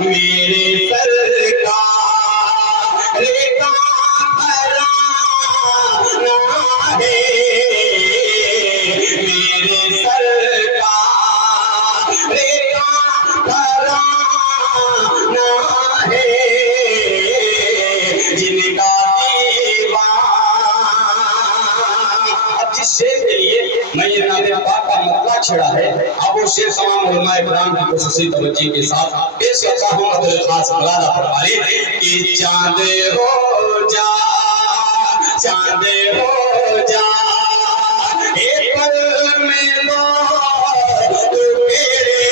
मेरे सरकार का घराना है, मेरे सरकार का घराना है, जिनका अब जिस शेर के लिए मैं ये नाते पाक का मतला छेड़ा है, अब वो शेर तमाम उलमा इकराम की कोशिश तवज्जो के साथ पेश करता हूँ। अब्दुल खास मौलाना फरमाए कि चांद हो जा, चांद हो जा, एक पल में लो तू मेरे,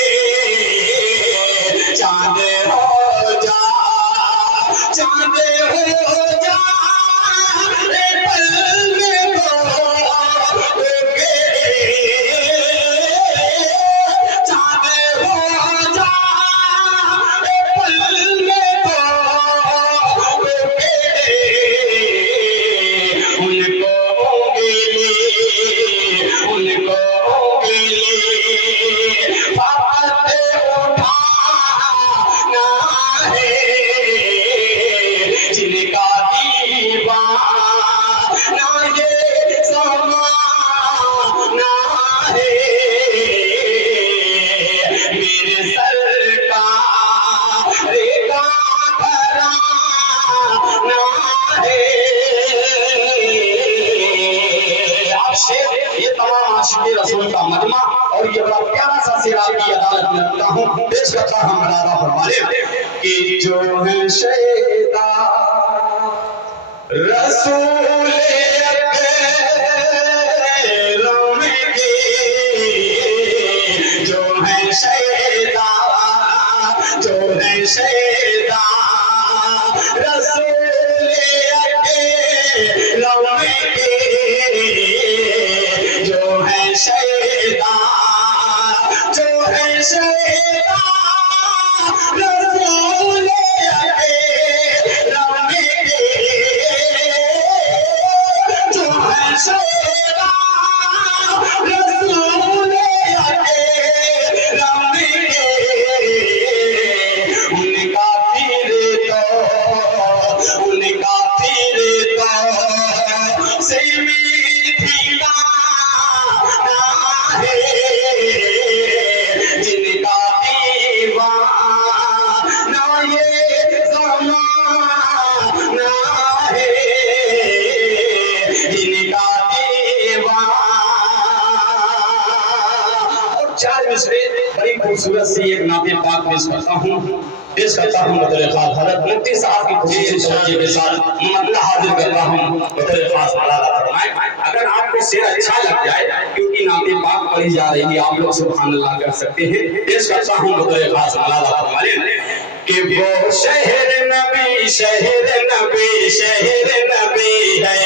चांद हो जा, चांद हो जा, एक पल में लो तू मेरे, चांद हो जा, एक पल में लो तू मेरे, उनको उंगली, उनको उंगली बात उठाना है, जिनका दीवाना ये ज़माना है, मेरे सरकार का घराना है। आप शेर, ये तमाम आशिक़े रसूल का मजमा और ये बड़ा प्यारा सा शेर आपकी अदालत में रखता हूँ, पेश करता हूँ। मौलाना फरमाए कि जो है शहीदा रसूल अकरम के, जो है शहीदा, जो है शहीदा रसूल अकरम के, जो है शहीदा, जो है शहीदा रसूल अकरम के, जो है शहीदा रसूल अकरम के, उनका फिर तो से मीठी गाना है, जिनका दीवाना ये ज़माना है, जिनका दीवाना। और चार मिसरे बड़ी खूबसूरत सी एक नाते पाक पेश करता हूँ, पेश करता हूँ। अब्दुल खास हज़रत मुफ्ती साहब की खुशी तवज्जो के साथ मतला हाजिर करता हूँ। अब्दुल खास मौलाना फरमाए, अगर आपको शेर अच्छा लग जाए, क्योंकि नाते पाक पढ़ी जा रही है, आप लोग सुभान अल्लाह कर सकते हैं। पेश करता हूँ। अब्दुल खास मौलाना फरमाए कि वो शहर नबी, शहर नबी, शहर नबी है,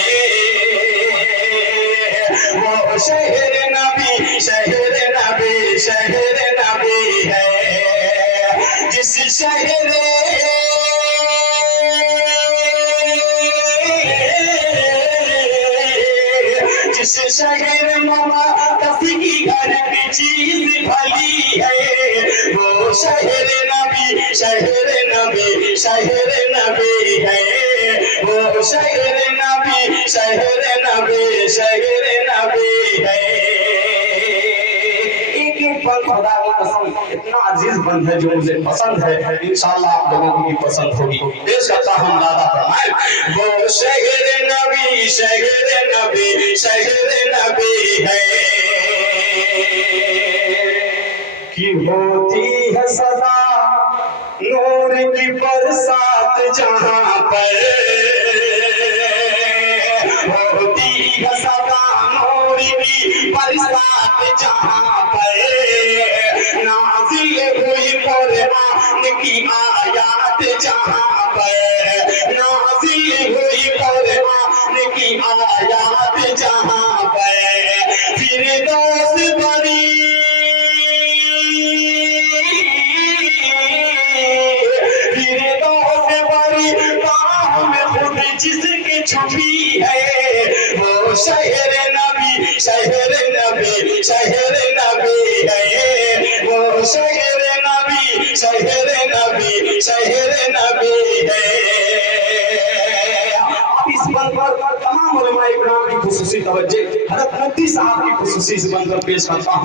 वो शहर नबी, शहर नबी, शहर नबी है, जिस शहर जिस शहर मामा कसी की घर की चीज भली है, वो शहर नबी, शहर नबी, शहर नबी है, वो शहर नबी, शहर नबी, शहर नबी है। एक एक पल खुदा की कसम इतना अजीज बंद है जो मुझे पसंद है, इंशाअल्लाह आप लोगों को भी पसंद होगी। पेश करता हूँ। दादा फरमाए वो शहर नबी, शहर नबी, शहर नबी है, कि होती है सदा नूर की बरसात जहाँ पर, होती है सदा नूर की बरसात जहाँ पर, नाज़िल हुई कुरान की आयत जहाँ पर, नाज़िल हुई कुरान की आयत जहाँ पर, फिर दोस्त बड़ी, फिर दोस्त बड़ी बाह में खुद जिसकी छुपी है, वो शहर नबी, शहर नबी, शहर नबी है, वो शहर नबी, शहर नबी, शहर नबी है। अब इस बंद पर तमाम उलमा इकराम की खुसूसी तवज्जो हज़रत मुफ्ती साहब की खुसूसी इस बंद पर पेश करता हूँ।